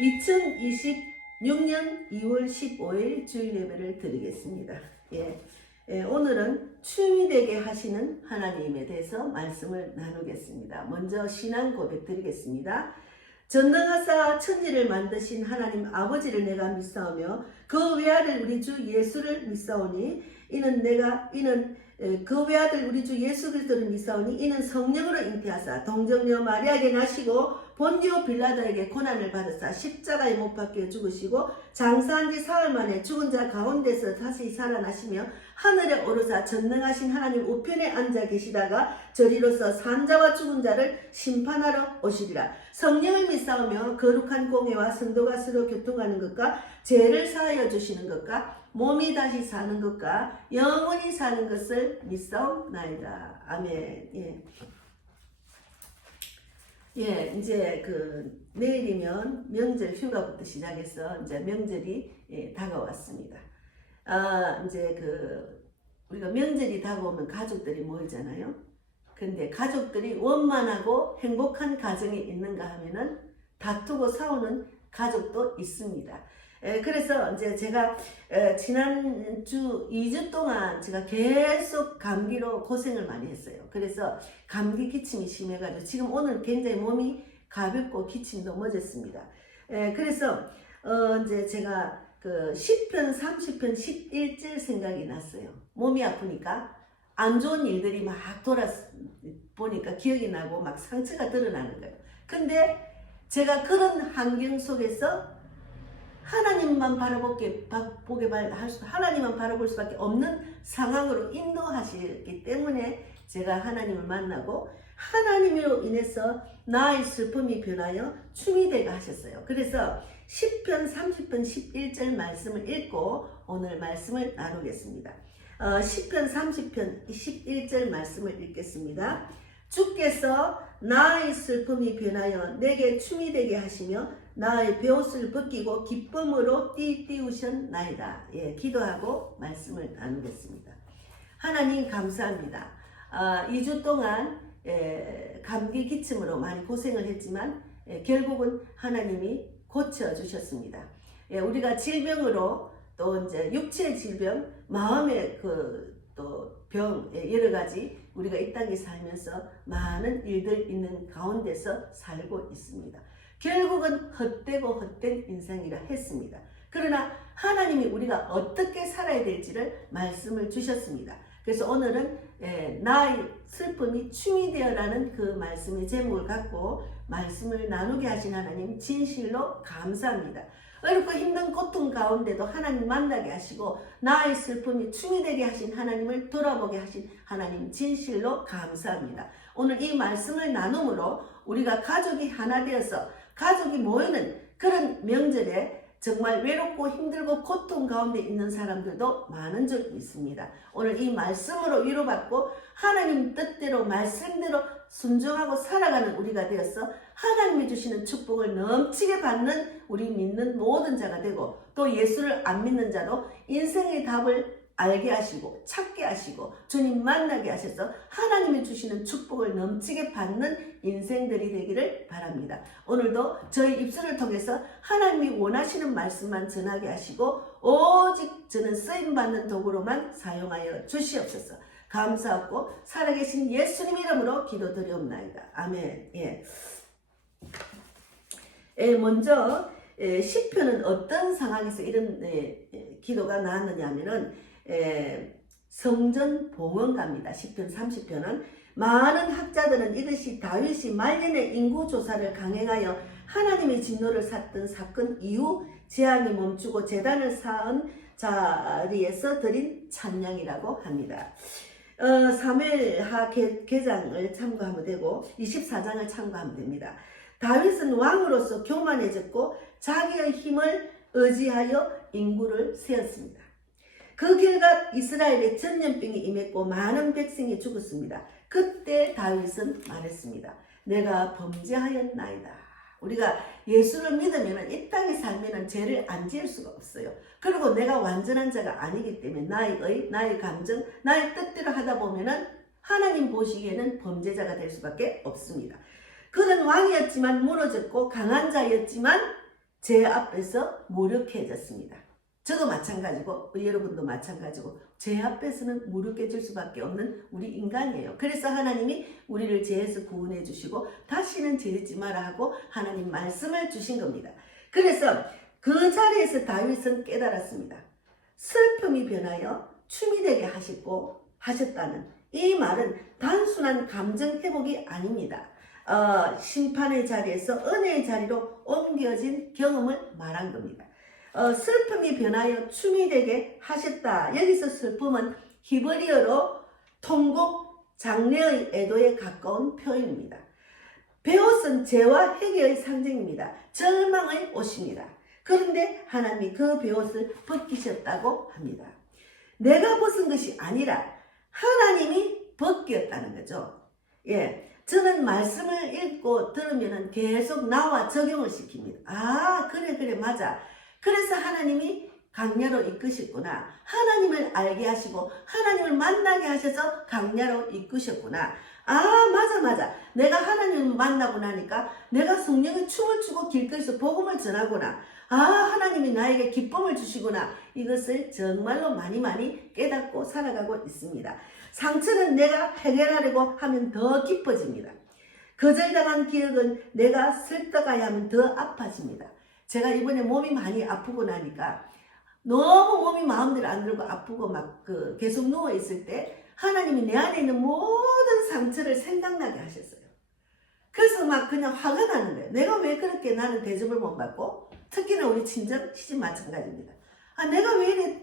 2026년 2월 15일 주일 예배를 드리겠습니다. 오늘은 춤이 되게 하시는 하나님에 대해서 말씀을 나누겠습니다. 먼저 신앙 고백 드리겠습니다. 전능하사 천지를 만드신 하나님 아버지를 내가 믿사오며 그 외아들 우리 주 예수를 믿사오니 이는 그 외아들 우리 주 예수 그리스도를 믿사오니 이는 성령으로 잉태하사 동정녀 마리아에게 나시고 본디오 빌라도에게 고난을 받으사 십자가에 못 박혀 죽으시고 장사한 지 사흘 만에 죽은 자 가운데서 다시 살아나시며 하늘에 오르사 전능하신 하나님 우편에 앉아 계시다가 저리로서 산자와 죽은 자를 심판하러 오시리라. 성령을 믿사오며 거룩한 공회와 성도가 서로 교통하는 것과 죄를 사하여 주시는 것과 몸이 다시 사는 것과 영원히 사는 것을 믿사옵나이다. 아멘. 이제 내일이면 명절 휴가부터 시작해서 이제 명절이 다가왔습니다. 이제 우리가 명절이 다가오면 가족들이 모이잖아요. 근데 가족들이 원만하고 행복한 가정이 있는가 하면은 다투고 싸우는 가족도 있습니다. 그래서 이제 제가 지난주 2주 동안 제가 계속 감기로 고생을 많이 했어요. 그래서 감기 기침이 심해가지고 지금 오늘 굉장히 몸이 가볍고 기침도 멎었습니다. 그래서 이제 제가 10편, 30편, 11절 생각이 났어요. 몸이 아프니까 안 좋은 일들이 막 보니까 기억이 나고 막 상처가 드러나는 거예요. 근데 제가 그런 환경 속에서 하나님만 하나님만 바라볼 수밖에 없는 상황으로 인도하시기 때문에 제가 하나님을 만나고 하나님으로 인해서 나의 슬픔이 변하여 춤이 되게 하셨어요. 그래서 10편, 30편, 11절 말씀을 읽고 오늘 말씀을 나누겠습니다. 10편, 30편, 11절 말씀을 읽겠습니다. 주께서 나의 슬픔이 변하여 내게 춤이 되게 하시며 나의 베옷을 벗기고 기쁨으로 띠우셨나이다. 기도하고 말씀을 나누겠습니다. 하나님 감사합니다. 2주 동안 감기 기침으로 많이 고생을 했지만 결국은 하나님이 고쳐주셨습니다. 우리가 질병으로 또 이제 육체의 질병, 마음의 또 병, 여러 가지 우리가 이 땅에 살면서 많은 일들 있는 가운데서 살고 있습니다. 결국은 헛되고 헛된 인생이라 했습니다. 그러나 하나님이 우리가 어떻게 살아야 될지를 말씀을 주셨습니다. 그래서 오늘은 나의 슬픔이 춤이 되어라는 그 말씀의 제목을 갖고 말씀을 나누게 하신 하나님 진실로 감사합니다. 어렵고 힘든 고통 가운데도 하나님 만나게 하시고 나의 슬픔이 춤이 되게 하신 하나님을 돌아보게 하신 하나님 진실로 감사합니다. 오늘 이 말씀을 나눔으로 우리가 가족이 하나 되어서 가족이 모이는 그런 명절에 정말 외롭고 힘들고 고통 가운데 있는 사람들도 많은 줄 믿습니다. 오늘 이 말씀으로 위로받고 하나님 뜻대로 말씀대로 순종하고 살아가는 우리가 되어서 하나님이 주시는 축복을 넘치게 받는 우리 믿는 모든 자가 되고 또 예수를 안 믿는 자도 인생의 답을 알게 하시고 찾게 하시고 주님 만나게 하셔서 하나님이 주시는 축복을 넘치게 받는 인생들이 되기를 바랍니다. 오늘도 저희 입술을 통해서 하나님이 원하시는 말씀만 전하게 하시고 오직 저는 쓰임받는 도구로만 사용하여 주시옵소서. 감사하고 살아계신 예수님 이름으로 기도드리옵나이다. 아멘. 먼저 시편은 어떤 상황에서 이런 기도가 나왔느냐 하면은 성전 봉헌가입니다. 10편 30편은 많은 학자들은 이것이 다윗이 말년에 인구조사를 강행하여 하나님의 진노를 샀던 사건 이후 재앙이 멈추고 제단을 쌓은 자리에서 드린 찬양이라고 합니다. 사무엘하 계장을 참고하면 되고 24장을 참고하면 됩니다. 다윗은 왕으로서 교만해졌고 자기의 힘을 의지하여 인구를 세웠습니다. 그 결과 이스라엘에 전염병이 임했고 많은 백성이 죽었습니다. 그때 다윗은 말했습니다. 내가 범죄하였나이다. 우리가 예수를 믿으면 이 땅에 살면 죄를 안 지을 수가 없어요. 그리고 내가 완전한 자가 아니기 때문에 나의 감정, 나의 뜻대로 하다 보면 하나님 보시기에는 범죄자가 될 수밖에 없습니다. 그는 왕이었지만 무너졌고 강한 자였지만 제 앞에서 무력해졌습니다. 저도 마찬가지고 여러분도 마찬가지고 제 앞에서는 무력해질 수밖에 없는 우리 인간이에요. 그래서 하나님이 우리를 죄에서 구원해 주시고 다시는 죄짓지 마라 하고 하나님 말씀을 주신 겁니다. 그래서 그 자리에서 다윗은 깨달았습니다. 슬픔이 변하여 춤이 되게 하셨다는 이 말은 단순한 감정 회복이 아닙니다. 심판의 자리에서 은혜의 자리로 옮겨진 경험을 말한 겁니다. 슬픔이 변하여 춤이 되게 하셨다. 여기서 슬픔은 히브리어로 통곡, 장래의 애도에 가까운 표현입니다. 베옷은 죄와 회개의 상징입니다. 절망의 옷입니다. 그런데 하나님이 그 베옷을 벗기셨다고 합니다. 내가 벗은 것이 아니라 하나님이 벗겼다는 거죠. 예. 저는 말씀을 읽고 들으면 계속 나와 적용을 시킵니다. 아, 그래, 맞아. 그래서 하나님이 강야로 이끄셨구나. 하나님을 알게 하시고 하나님을 만나게 하셔서 강야로 이끄셨구나. 아, 맞아. 내가 하나님을 만나고 나니까 내가 성령의 춤을 추고 길거리에서 복음을 전하구나. 아, 하나님이 나에게 기쁨을 주시구나. 이것을 정말로 많이 깨닫고 살아가고 있습니다. 상처는 내가 해결하려고 하면 더 깊어집니다. 거절당한 기억은 내가 쓸어가야 하면 더 아파집니다. 제가 이번에 몸이 많이 아프고 나니까 너무 몸이 마음대로 안 들고 아프고 막 계속 누워 있을 때 하나님이 내 안에 있는 모든 상처를 생각나게 하셨어요. 그래서 막 그냥 화가 나는 거예요. 내가 왜 그렇게 나는 대접을 못 받고, 특히나 우리 친정 시집 마찬가지입니다. 아, 내가 왜 이래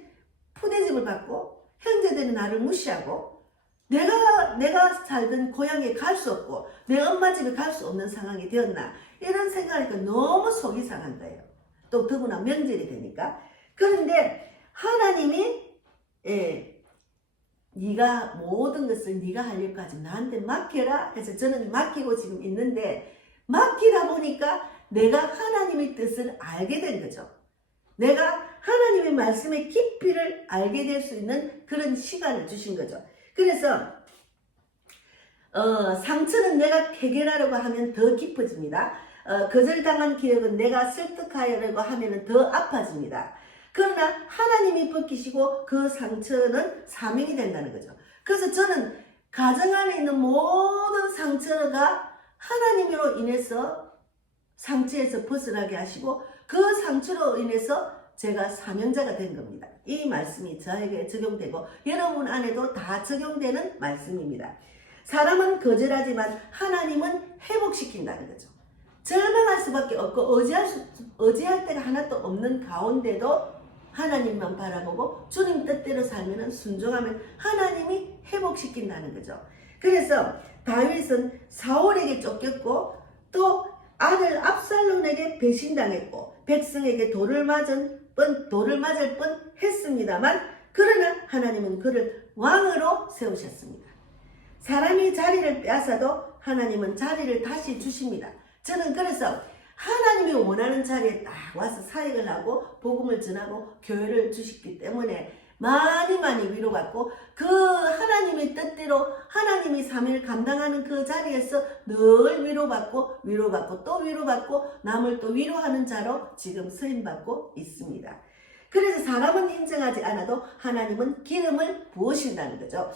푸대접을 받고 형제들이 나를 무시하고 내가 살던 고향에 갈 수 없고 내 엄마 집에 갈 수 없는 상황이 되었나, 이런 생각하니까 너무 속이 상한 거예요. 또 더구나 명절이 되니까. 그런데 하나님이 네가 모든 것을 네가 하려고 하지 나한테 맡겨라 해서 저는 맡기고 지금 있는데, 맡기다 보니까 내가 하나님의 뜻을 알게 된 거죠. 내가 하나님의 말씀의 깊이를 알게 될 수 있는 그런 시간을 주신 거죠. 그래서 상처는 내가 해결하려고 하면 더 깊어집니다. 거절당한 기억은 내가 설득하려고 하면 더 아파집니다. 그러나 하나님이 벗기시고 그 상처는 사명이 된다는 거죠. 그래서 저는 가정 안에 있는 모든 상처가 하나님으로 인해서 상처에서 벗어나게 하시고 그 상처로 인해서 제가 사명자가 된 겁니다. 이 말씀이 저에게 적용되고 여러분 안에도 다 적용되는 말씀입니다. 사람은 거절하지만 하나님은 회복시킨다는 거죠. 절망할 수밖에 없고 의지할 때가 하나도 없는 가운데도 하나님만 바라보고 주님 뜻대로 살면 순종하면 하나님이 회복시킨다는 거죠. 그래서 다윗은 사울에게 쫓겼고 또 아들 압살롬에게 배신당했고 백성에게 돌을 맞을 뻔 했습니다만, 그러나 하나님은 그를 왕으로 세우셨습니다. 사람이 자리를 빼앗아도 하나님은 자리를 다시 주십니다. 저는 그래서 하나님이 원하는 자리에 딱 와서 사역을 하고 복음을 전하고 교회를 주셨기 때문에 많이 위로받고, 그 하나님의 뜻대로 하나님이 3일 감당하는 그 자리에서 늘 위로받고 또 위로받고 남을 또 위로하는 자로 지금 쓰임받고 있습니다. 그래서 사람은 인정하지 않아도 하나님은 기름을 부으신다는 거죠.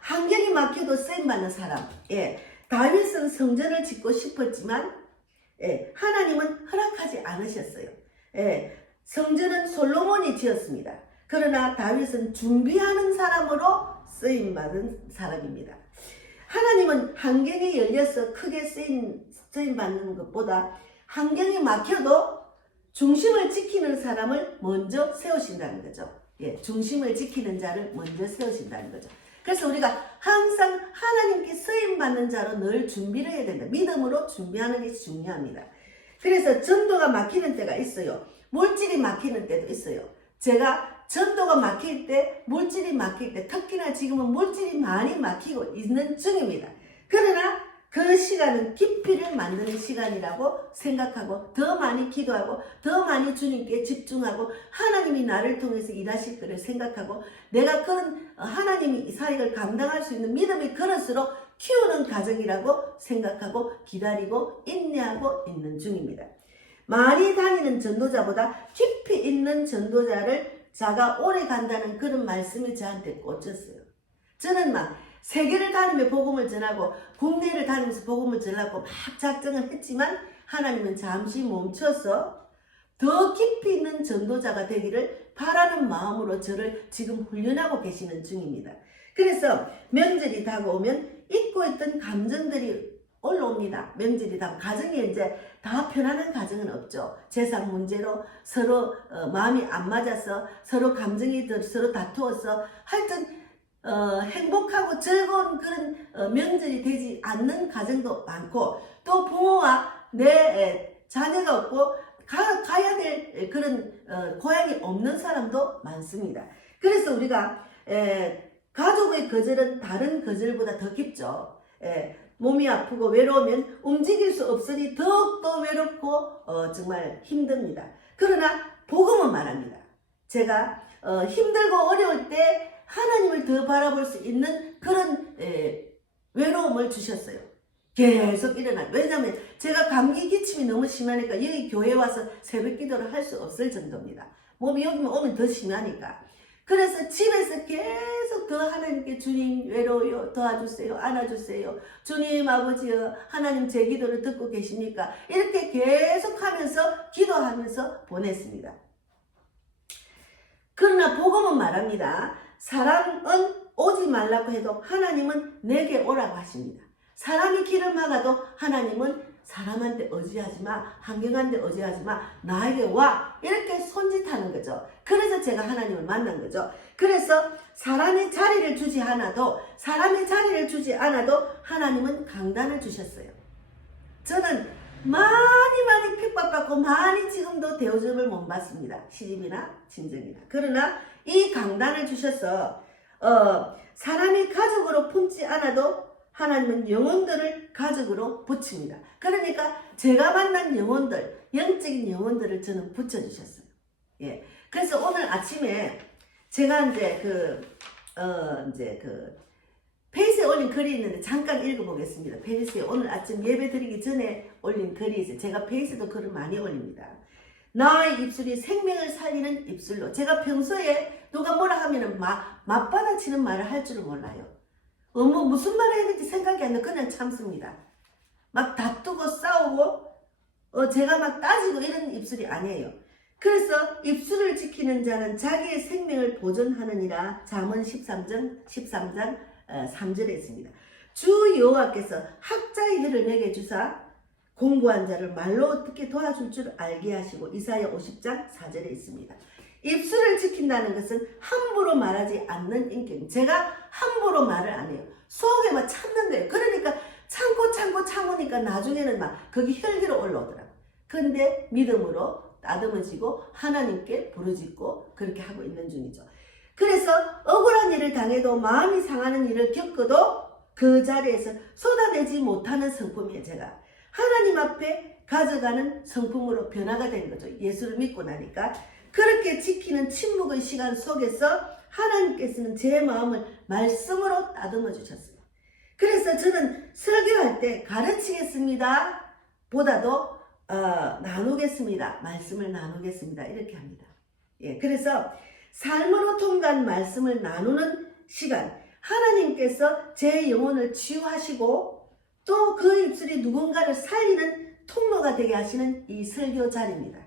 환경이 막혀도 쓰임받는 사람. 다윗은 성전을 짓고 싶었지만 하나님은 허락하지 않으셨어요. 성전은 솔로몬이 지었습니다. 그러나 다윗은 준비하는 사람으로 쓰임받은 사람입니다. 하나님은 환경이 열려서 크게 쓰임받는 것보다 환경이 막혀도 중심을 지키는 사람을 먼저 세우신다는 거죠. 중심을 지키는 자를 먼저 세우신다는 거죠. 그래서 우리가 항상 하나님께 쓰임받는 자로 늘 준비를 해야 된다. 믿음으로 준비하는 게 중요합니다. 그래서 전도가 막히는 때가 있어요. 물질이 막히는 때도 있어요. 제가 전도가 막힐 때, 물질이 막힐 때, 특히나 지금은 물질이 많이 막히고 있는 중입니다. 그러나 그 시간은 깊이를 만드는 시간이라고 생각하고 더 많이 기도하고 더 많이 주님께 집중하고 하나님이 나를 통해서 일하실 것을 생각하고 내가 그런 하나님이 이 사역을 감당할 수 있는 믿음의 그릇으로 키우는 과정이라고 생각하고 기다리고 인내하고 있는 중입니다. 많이 다니는 전도자보다 깊이 있는 전도자가 오래 간다는 그런 말씀이 저한테 꽂혔어요. 저는 막 세계를 다니며 복음을 전하고 국내를 다니면서 복음을 전하고 막 작정을 했지만 하나님은 잠시 멈춰서 더 깊이 있는 전도자가 되기를 바라는 마음으로 저를 지금 훈련하고 계시는 중입니다. 그래서 명절이 다가오면 잊고 있던 감정들이 올라옵니다. 명절이 다가오면 가정이 이제 다 편안한 가정은 없죠. 재산 문제로 서로 마음이 안 맞아서 서로 감정이 서로 다투어서 하여튼 행복하고 즐거운 그런 명절이 되지 않는 가정도 많고 또 부모와 내 자녀가 없고 가야 될 그런 고향이 없는 사람도 많습니다. 그래서 우리가 가족의 거절은 다른 거절보다 더 깊죠. 몸이 아프고 외로우면 움직일 수 없으니 더욱더 외롭고 정말 힘듭니다. 그러나 복음은 말합니다. 제가 힘들고 어려울 때 하나님을 더 바라볼 수 있는 그런 외로움을 주셨어요. 계속 일어나요. 왜냐하면 제가 감기 기침이 너무 심하니까 여기 교회 와서 새벽 기도를 할 수 없을 정도입니다. 몸이 여기만 오면 더 심하니까. 그래서 집에서 계속 더 하나님께 주님 외로워요. 도와주세요. 안아주세요. 주님 아버지여 하나님 제 기도를 듣고 계십니까? 이렇게 계속 하면서 기도하면서 보냈습니다. 그러나 복음은 말합니다. 사람은 오지 말라고 해도 하나님은 내게 오라고 하십니다. 사람이 길을 막아도 하나님은 사람한테 의지하지 마, 환경한테 의지하지 마, 나에게 와 이렇게 손짓하는 거죠. 그래서 제가 하나님을 만난 거죠. 그래서 사람의 자리를 주지 않아도 하나님은 강단을 주셨어요. 저는 많이 핍박받고 많이 지금도 대우점을 못 받습니다. 시집이나 친정이나. 그러나 이 강단을 주셔서 사람이 가족으로 품지 않아도 하나님은 영혼들을 가족으로 붙입니다. 그러니까 제가 만난 영혼들, 영적인 영혼들을 저는 붙여주셨어요. 예. 그래서 오늘 아침에 제가 이제 페이스에 올린 글이 있는데 잠깐 읽어보겠습니다. 페이스에 오늘 아침 예배 드리기 전에 올린 글이 있어요. 제가 페이스에도 글을 많이 올립니다. 나의 입술이 생명을 살리는 입술로. 제가 평소에 누가 뭐라 하면은 맞받아치는 말을 할 줄을 몰라요. 무슨 말을 해야 될지 생각이 안 나요. 그냥 참습니다. 막 다투고 싸우고 제가 막 따지고 이런 입술이 아니에요. 그래서 입술을 지키는 자는 자기의 생명을 보존하느니라. 잠언 13장 3절에 있습니다. 주 여호와께서 학자의 혀를 내게 주사 공부한 자를 말로 어떻게 도와줄 줄 알게 하시고 이사야 50장 4절에 있습니다. 입술을 지킨다는 것은 함부로 말하지 않는 인격. 제가 함부로 말을 안 해요. 속에 막 참는 거예요. 그러니까 참으니까 나중에는 막 거기 혈기로 올라오더라고요. 근데 믿음으로 다듬어지고 하나님께 부르짖고 그렇게 하고 있는 중이죠. 그래서 억울한 일을 당해도 마음이 상하는 일을 겪어도 그 자리에서 쏟아내지 못하는 성품이에요. 제가 하나님 앞에 가져가는 성품으로 변화가 된 거죠. 예수를 믿고 나니까. 그렇게 지키는 침묵의 시간 속에서 하나님께서는 제 마음을 말씀으로 다듬어 주셨어요. 그래서 저는 설교할 때 가르치겠습니다 보다도 나누겠습니다. 말씀을 나누겠습니다. 이렇게 합니다. 예, 그래서 삶으로 통과한 말씀을 나누는 시간, 하나님께서 제 영혼을 치유하시고 또 그 입술이 누군가를 살리는 통로가 되게 하시는 이 설교 자리입니다.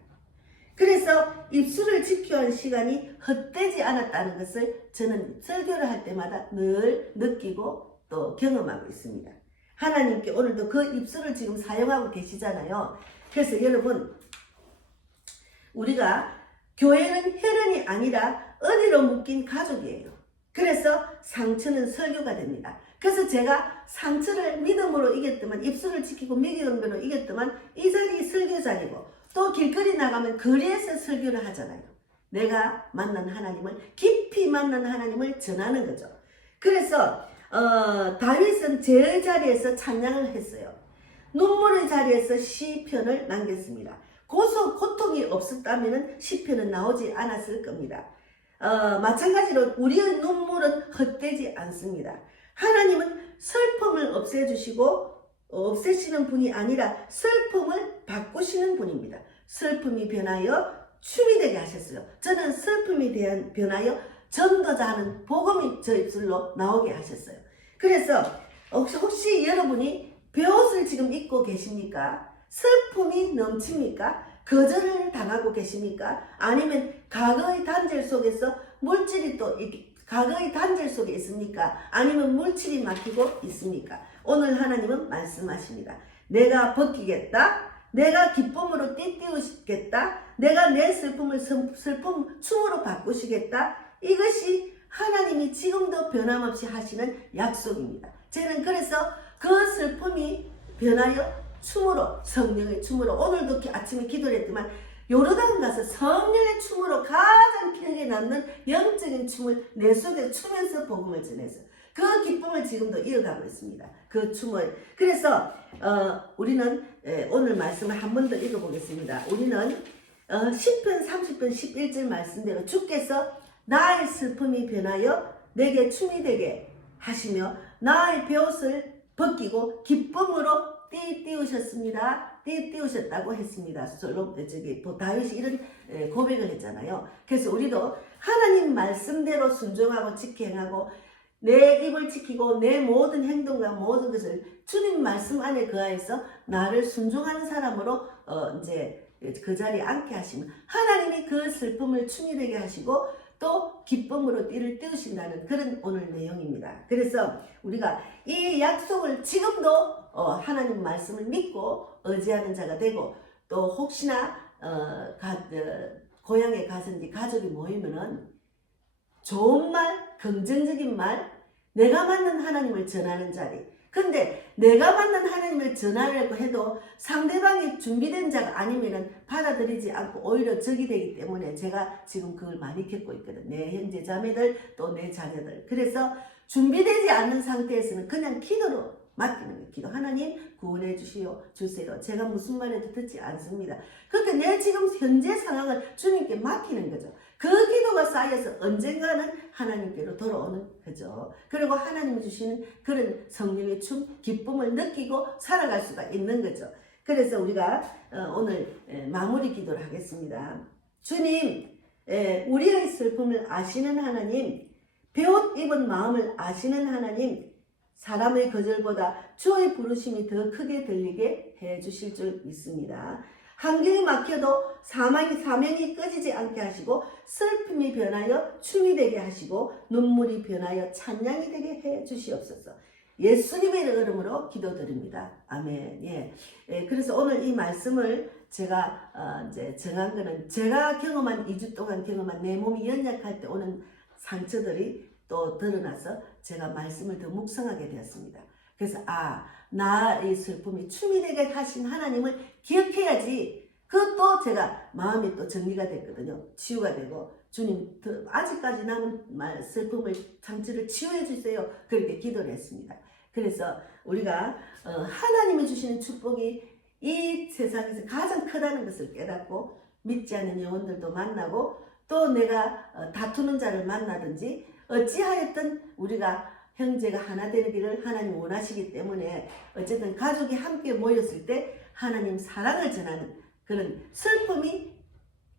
그래서 입술을 지켜야 할 시간이 헛되지 않았다는 것을 저는 설교를 할 때마다 늘 느끼고 또 경험하고 있습니다. 하나님께 오늘도 그 입술을 지금 사용하고 계시잖아요. 그래서 여러분, 우리가 교회는 혈연이 아니라 어디로 묶인 가족이에요. 그래서 상처는 설교가 됩니다. 그래서 제가 상처를 믿음으로 이겼더만, 입술을 지키고 믿음으로 이겼더만 이 자리가 설교 자리고, 또 길거리 나가면 거리에서 설교를 하잖아요. 내가 만난 하나님을, 깊이 만난 하나님을 전하는 거죠. 그래서 다윗은 제의 자리에서 찬양을 했어요. 눈물의 자리에서 시편을 남겼습니다. 고통이 없었다면 시편은 나오지 않았을 겁니다. 마찬가지로 우리의 눈물은 헛되지 않습니다. 하나님은 슬픔을 없애주시고 없애시는 분이 아니라 슬픔을 바꾸시는 분입니다. 슬픔이 변하여 춤이 되게 하셨어요. 저는 슬픔이 변하여 전도자하는 복음이 저 입술로 나오게 하셨어요. 그래서 혹시 여러분이 벼옷을 지금 입고 계십니까? 슬픔이 넘칩니까? 거절을 당하고 계십니까? 아니면 과거의 단절 속에서 물질이 또 과거의 단절 속에 있습니까? 아니면 물질이 막히고 있습니까? 오늘 하나님은 말씀하십니다. 내가 벗기겠다. 내가 기쁨으로 띠띠우시겠다. 내가 내 슬픔을 슬픔 춤으로 바꾸시겠다. 이것이 하나님이 지금도 변함없이 하시는 약속입니다. 저는 그래서 그 슬픔이 변하여 춤으로, 성령의 춤으로, 오늘도 아침에 기도를 했지만 요르단 가서 성령의 춤으로 가장 기억에 남는 영적인 춤을 내 속에 추면서 복음을 전해서 그 기쁨을 지금도 이어가고 있습니다. 그 춤을. 그래서 우리는 오늘 말씀을 한 번 더 읽어보겠습니다. 우리는 시편 30편 11절 말씀대로 주께서 나의 슬픔이 변하여 내게 춤이 되게 하시며 나의 벼옷을 벗기고 기쁨으로 띠띠우셨습니다. 띠띠우셨다고 했습니다. 다윗이 이런 고백을 했잖아요. 그래서 우리도 하나님 말씀대로 순종하고 직행하고 내 입을 지키고 내 모든 행동과 모든 것을 주님 말씀 안에 거하여서 나를 순종하는 사람으로 이제 그 자리에 앉게 하시면 하나님이 그 슬픔을 춤이 되게 하시고 또 기쁨으로 띠를 띄우신다는 그런 오늘 내용입니다. 그래서 우리가 이 약속을 지금도 하나님 말씀을 믿고 의지하는 자가 되고 또 혹시나 고향에 가서인지 가족이 모이면은 좋은 말, 긍정적인 말, 내가 만난 하나님을 전하는 자리. 근데 내가 만난 하나님을 전하려고 해도 상대방이 준비된 자가 아니면은 받아들이지 않고 오히려 적이 되기 때문에 제가 지금 그걸 많이 겪고 있거든. 내 형제 자매들 또 내 자녀들. 그래서 준비되지 않는 상태에서는 그냥 기도로 맡기는 거예요. 기도. 하나님 구원해 주세요. 제가 무슨 말해도 듣지 않습니다. 그렇게 내 지금 현재 상황을 주님께 맡기는 거죠. 그 기도가 쌓여서 언젠가는 하나님께로 돌아오는 거죠. 그리고 하나님이 주시는 그런 성령의 춤, 기쁨을 느끼고 살아갈 수가 있는 거죠. 그래서 우리가 오늘 마무리 기도를 하겠습니다. 주님, 우리의 슬픔을 아시는 하나님, 벼옷 입은 마음을 아시는 하나님, 사람의 거절보다 주의 부르심이 더 크게 들리게 해주실 줄 믿습니다. 환경이 막혀도 사명이 꺼지지 않게 하시고 슬픔이 변하여 춤이 되게 하시고 눈물이 변하여 찬양이 되게 해 주시옵소서. 예수님의 이름으로 기도드립니다. 아멘. 예. 그래서 오늘 이 말씀을 제가 이제 정한 거는 제가 경험한 2주 동안 경험한 내 몸이 연약할 때 오는 상처들이 또 드러나서 제가 말씀을 더 묵상하게 되었습니다. 그래서 나의 슬픔이 춤이 되게 하신 하나님을 기억해야지. 그것도 제가 마음이 또 정리가 됐거든요. 치유가 되고 주님 아직까지 남은 슬픔을 상처를 치유해 주세요. 그렇게 기도를 했습니다. 그래서 우리가 하나님이 주시는 축복이 이 세상에서 가장 크다는 것을 깨닫고 믿지 않는 영혼들도 만나고 또 내가 다투는 자를 만나든지 어찌하였든 우리가 형제가 하나 되기를 하나님 원하시기 때문에 어쨌든 가족이 함께 모였을 때 하나님 사랑을 전하는 그런 슬픔이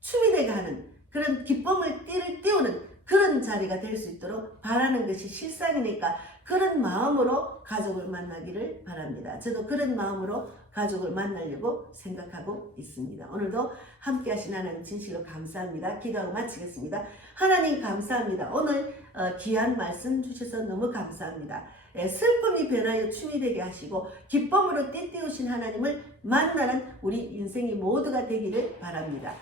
춤이 되게 하는 그런 기쁨을 띠를 띄우는 그런 자리가 될 수 있도록 바라는 것이 실상이니까 그런 마음으로 가족을 만나기를 바랍니다. 저도 그런 마음으로 가족을 만나려고 생각하고 있습니다. 오늘도 함께 하신 하나님 진실로 감사합니다. 기도하고 마치겠습니다. 하나님 감사합니다. 오늘 귀한 말씀 주셔서 너무 감사합니다. 슬픔이 변하여 춤이 되게 하시고 기쁨으로 띠띠우신 하나님을 만나는 우리 인생이 모두가 되기를 바랍니다.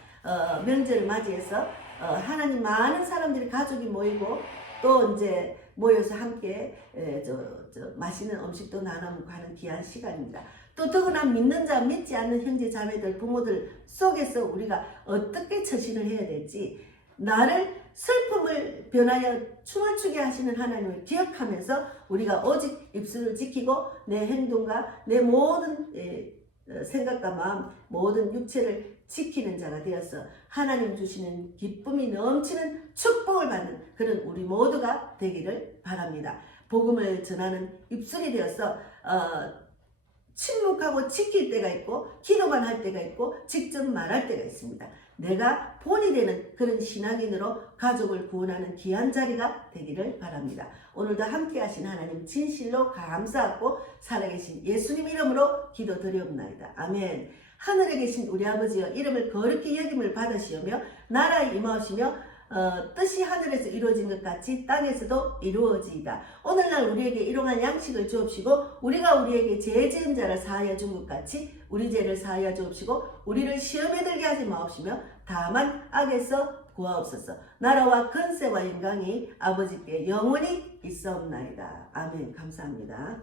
명절을 맞이해서 하나님 많은 사람들이 가족이 모이고 또 이제 모여서 함께 맛있는 음식도 나눠 먹고 하는 귀한 시간입니다. 또 더구나 믿는 자 믿지 않는 형제 자매들 부모들 속에서 우리가 어떻게 처신을 해야 될지 나를 슬픔을 변하여 춤을 추게 하시는 하나님을 기억하면서 우리가 오직 입술을 지키고 내 행동과 내 모든 생각과 마음 모든 육체를 지키는 자가 되어서 하나님 주시는 기쁨이 넘치는 축복을 받는 그런 우리 모두가 되기를 바랍니다. 복음을 전하는 입술이 되어서 침묵하고 지킬 때가 있고 기도만 할 때가 있고 직접 말할 때가 있습니다. 내가 본이 되는 그런 신앙인으로 가족을 구원하는 귀한 자리가 되기를 바랍니다. 오늘도 함께 하신 하나님 진실로 감사하고 살아계신 예수님 이름으로 기도드리옵나이다. 아멘. 하늘에 계신 우리 아버지여, 이름을 거룩히 여김을 받으시오며 나라에 임하시며 뜻이 하늘에서 이루어진 것 같이 땅에서도 이루어지이다. 오늘날 우리에게 일용할 양식을 주옵시고 우리가 우리에게 죄 지은 자를 사하여 준 것 같이 우리 죄를 사하여 주옵시고 우리를 시험에 들게 하지 마옵시며 다만 악에서 구하옵소서. 나라와 권세와 영광이 아버지께 영원히 있사옵나이다. 아멘. 감사합니다.